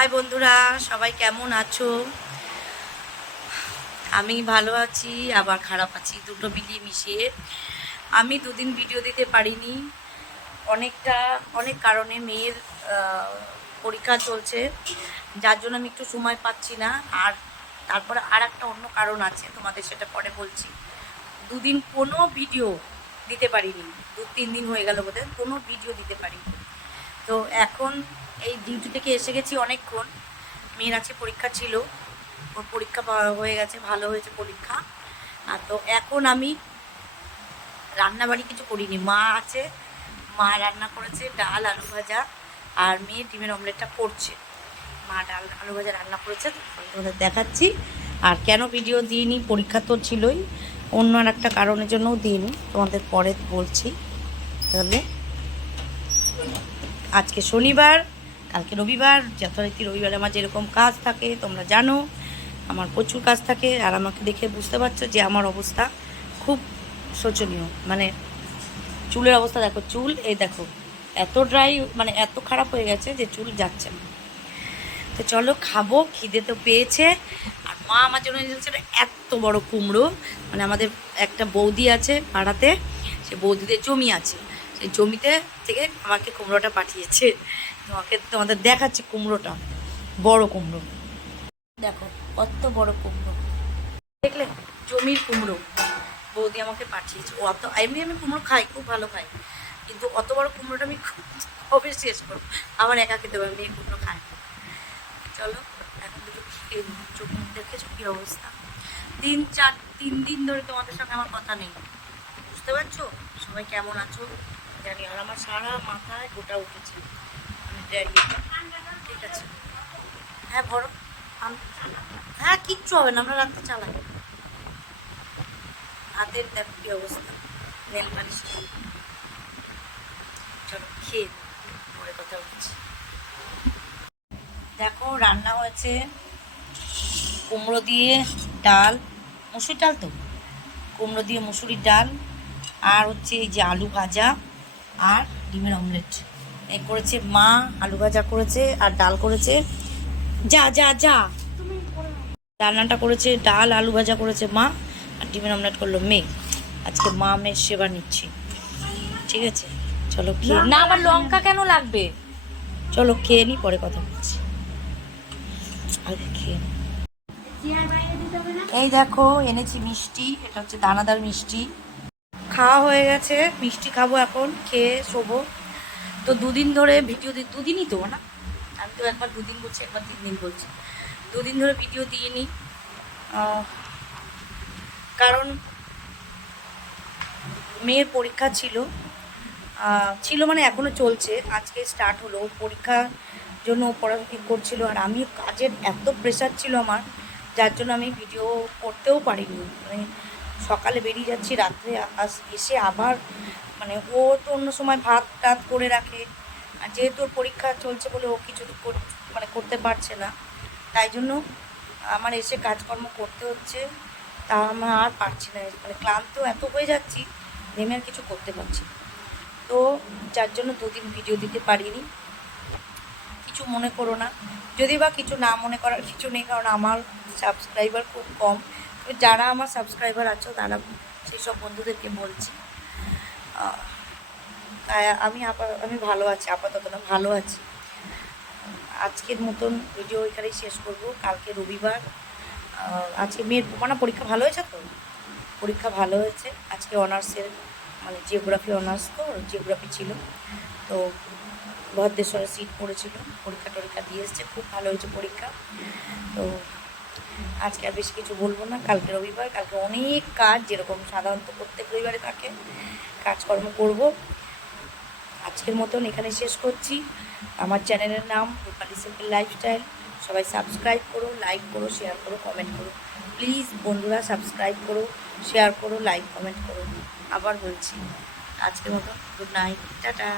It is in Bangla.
হাই বন্ধুরা, সবাই কেমন আছো? আমি ভালো আছি, আবার খারাপ আছি, দুটো মিলিয়ে মিশিয়ে। আমি দুদিন ভিডিও দিতে পারিনি। অনেকটা, অনেক কারণে মেয়ের পরীক্ষা চলছে। যার জন্য আমি একটু সময় পাচ্ছি না। আর তারপরে আর একটা অন্য কারণ আছে, তোমাদের সেটা পরে বলছি। দুদিন কোনো ভিডিও দিতে পারিনি। দু তিন দিন হয়ে গেল বোধহয়, কোনো ভিডিও দিতে পারিনি। তো এখন এই ডিউটি থেকে এসে গেছি অনেকক্ষণ। মেয়ের আছে পরীক্ষা ছিল। ওর পরীক্ষা হয়ে গেছে, ভালো হয়েছে পরীক্ষা। আর তো এখন আমি রান্নাবাড়ি কিছু করিনি। মা আছে, মা রান্না করেছে ডাল, আলু ভাজা, আর মেয়ে ডিমের অমলেটটা করছে। মা ডাল, আলু ভাজা রান্না করেছে তোমাদের দেখাচ্ছি। আর কেন ভিডিও দিইনি? পরীক্ষা তো ছিলই। অন্য আর একটা কারণের জন্যও দিইনি। তোমাদের পরে বলছি। তাহলে আজকে শনিবার, কালকে রবিবার, যথারীতি রবিবারে আমার যেরকম কাজ থাকে, তোমরা জানো, আমার প্রচুর কাজ থাকে, আর আমাকে দেখে বুঝতে পারছ যে আমার অবস্থা খুব শোচনীয়। মানে চুলের অবস্থা দেখো, চুল, এই দেখো, এত ড্রাই মানে এত খারাপ হয়ে গেছে যে চুল যাচ্ছে না। তো চলো খাব, খিদে তো পেয়েছে, আর মা আমার জন্য এনেছিল এত বড় কুমড়ো। মানে আমাদের একটা বৌদি আছে পাড়াতে, সে বৌদিদের জমি আছে। জমিতে থেকে আমাকে কুমড়োটা পাঠিয়েছে। তোমাকে, তোমাদের দেখাচ্ছে কুমড়োটা। বড় কুমড়ো। দেখো, কত বড় কুমড়ো। দেখলে, জমির কুমড়ো। বৌদি আমাকে পাঠিয়েছে। অত, এমনি আমি কুমড়ো খাই, খুব ভালো খাই। কিন্তু অত বড় কুমড়োটা আমি খুব কবে শেষ করব? আমার একা খেতে পারব মেয়ে কুমড়ো না। চলো, এখন দুটো। চোখ মুখ দেখেছ কী অবস্থা? তিন চার, তিন দিন ধরে তোমাদের সঙ্গে আমার কথা নেই। বুঝতে পারছ? সবাই কেমন আছো? জানি, আর আমার সারা মাথায় গোটা উঠেছে। আমি দাঁড়িয়ে ঠিক আছে হ্যাঁ আম- হ্যাঁ কিচ্ছু হবে না, আমরা রাত্রে চালাই। হাতের দেখো কি অবস্থা। নেল পালিশ চলো, খেয়ে পরে কথা বলছি। দেখো, রান্না হয়েছে কুমড়ো দিয়ে ডাল, মুসুর ডাল তো? কুমড়ো দিয়ে মুসুরির ডাল, আর হচ্ছে এই যে আলু ভাজা। আর ডিমের অমলেট। এই করেছে মা আলু ভাজা করেছে আর ডাল করেছে। যা যা যা। রান্নাটা করেছে ডাল আলু ভাজা করেছে মা আর ডিমের অমলেট করল মেয়ে। আজকে মা মেয়ের সেবা নিচ্ছি। ঠিক আছে? চলো খেয়ে না আমার লঙ্কা কেন লাগবে? চলো খেয়ে নি পরে কথা বলছি। আগে খেয়ে নি। এই দেখো এনেছি মিষ্টি। এটা হচ্ছে দানাদার মিষ্টি। খাওয়া হয়ে গেছে, মিষ্টি খাব এখন, খেয়ে শোবো। তো দুদিন ধরে ভিডিও দি দুদিনই তো না? আমি তো একবার দুদিন বলছি, একবার তিন দিন বলছি। দুদিন ধরে ভিডিও দিইনি। কারণ মেয়ের পরীক্ষা ছিল। ছিল মানে এখনও চলছে। আজকে স্টার্ট হলো। পরীক্ষার জন্য পড়াশোনা করছিল। আর আমি কাজের এত প্রেশার ছিল আমার, যার জন্য আমি ভিডিও করতেও পারিনি। মানে সকালে বেরিয়ে যাচ্ছি, রাত্রে আস- এসে আবার মানে ও তো অন্য সময় ভাত টাত করে রাখে। আর যেহেতু পরীক্ষা চলছে বলে ও কিছু মানে করতে পারছে না। তাই জন্য আমার এসে কাজকর্ম করতে হচ্ছে। তা আমার আর পারছি না। মানে ক্লান্ত এত হয়ে যাচ্ছি, নেমে আর কিছু করতে পারছি তো যার জন্য দুদিন ভিডিও দিতে পারিনি। কিছু মনে করো না। যদি বা কিছু না মনে করার কিছু নেই, কারণ আমার সাবস্ক্রাইবার খুব কম। যারা আমার সাবস্ক্রাইবার আছো, তারা সেই সব বন্ধুদেরকে বলছি। আমি আপাতত আমি ভালো আছি, আপাতত না, ভালো আছি। আজকের মতন ভিডিও এখানেই শেষ করব। কালকে রবিবার। আজকে মেয়ের মানে পরীক্ষা ভালো হয়েছে তো? পরীক্ষা ভালো হয়েছে। আজকে অনার্সের মানে জিওগ্রাফি অনার্স তো জিওগ্রাফি ছিল। তো ভদ্রেশ্বরে সিট পড়েছিল। পরীক্ষা টরীক্ষা দিয়ে এসছে। খুব ভালো হয়েছে পরীক্ষা। তো আজকে আর বেশি কিছু বলব না। কালকে রবিবার, কালকে অনেক কাজ যেরকম সাধারণত প্রত্যেক রবিবারে থাকে, কাজকর্ম করব। আজকের মতন এখানে শেষ করছি। আমার চ্যানেলের নাম রূপালি সিম্পল লাইফস্টাইল সবাই সাবস্ক্রাইব করো লাইক করো শেয়ার করো কমেন্ট করো। প্লিজ বন্ধুরা সাবস্ক্রাইব করো শেয়ার করো লাইক কমেন্ট করো। আবার বলছি। আজকের মতো গুড নাইট টাটা।